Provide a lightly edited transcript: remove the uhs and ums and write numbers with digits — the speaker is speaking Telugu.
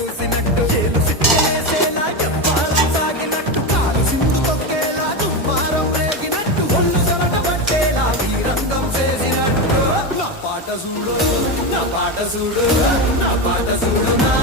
పూసినట్టు ఏలు సిట్టేసేలా చెప్పాలం సాగినట్టు కాలు సింధు తొక్కేలా దుమ్మారం రేగినట్టు ఒళ్ళు చెమట పట్టేలా వీరంగం చేసినట్టు నా పాట చూడు నా పాట చూడు నా పాట చూడు నా